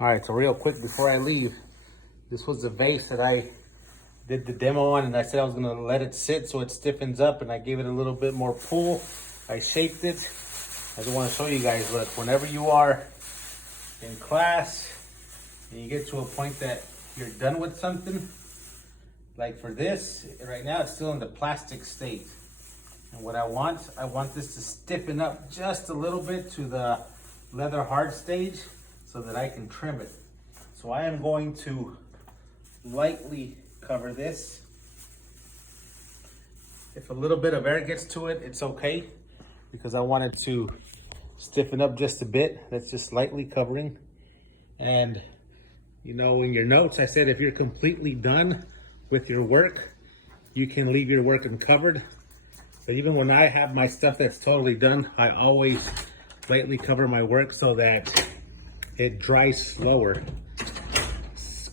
All right, so real quick before I leave, this was the vase that I did the demo on, and I said I was gonna let it sit so it stiffens up, and I gave it a little bit more pull. I shaped it. I just want to show you guys, look, whenever you are in class and you get to a point that you're done with something, like for this, right now it's still in the plastic state. And what I want this to stiffen up just a little bit to the leather hard stage so that I can trim it. So I am going to lightly cover this. If a little bit of air gets to it, it's okay, because I want it to stiffen up just a bit. That's just lightly covering. And you know, in your notes, I said if you're completely done with your work, you can leave your work uncovered. But even when I have my stuff that's totally done, I always lightly cover my work so that it dries slower.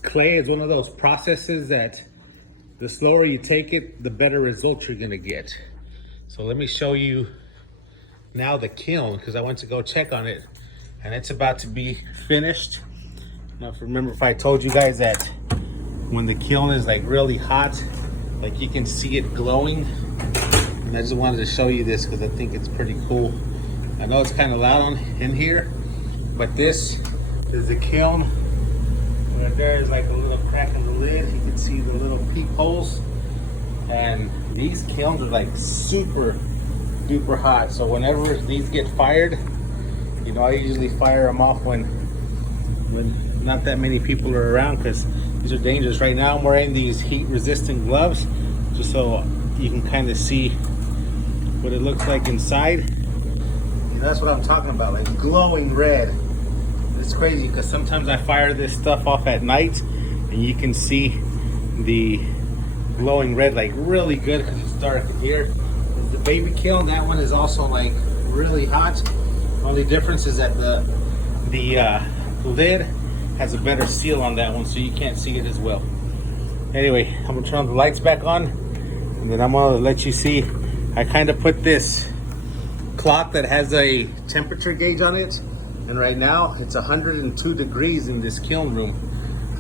Clay is one of those processes that the slower you take it, the better results you're gonna get. So let me show you now the kiln, because I went to go check on it and it's about to be finished. Now, remember if I told you guys that when the kiln is like really hot, like you can see it glowing. And I just wanted to show you this because I think it's pretty cool. I know it's kind of loud in here, but this is the kiln. Right there is like a little crack in the lid. You can see the little peepholes. And these kilns are like super duper hot. So whenever these get fired, you know, I usually fire them off when not that many people are around, because these are dangerous. Right now I'm wearing these heat resistant gloves just so you can kind of see what it looks like inside. And that's what I'm talking about, like glowing red. It's crazy because sometimes I fire this stuff off at night and you can see the glowing red like really good because it's dark in here. The baby kiln, that one is also like really hot. Only difference is that the lid has a better seal on that one, so you can't see it as well. Anyway, I'm gonna turn the lights back on and then I'm gonna let you see. I kind of put this cloth that has a temperature gauge on it, and right now it's 102 degrees in this kiln room.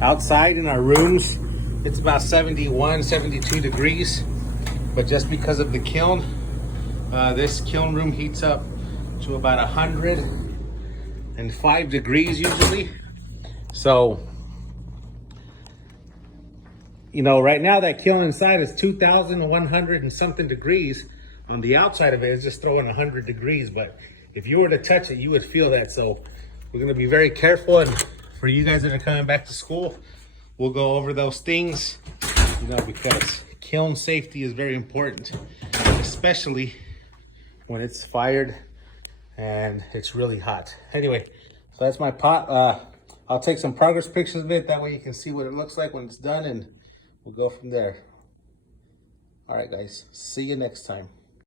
Outside in our rooms, it's about 71, 72 degrees, but just because of the kiln, this kiln room heats up to about 105 degrees usually. So, you know, right now that kiln inside is 2,100 and something degrees. On the outside of it, it's just throwing 100 degrees. But if you were to touch it, you would feel that. So we're going to be very careful. And for you guys that are coming back to school, we'll go over those things, you know, because kiln safety is very important, especially when it's fired and it's really hot. Anyway, so that's my pot. I'll take some progress pictures of it. That way you can see what it looks like when it's done, and we'll go from there. All right, guys. See you next time.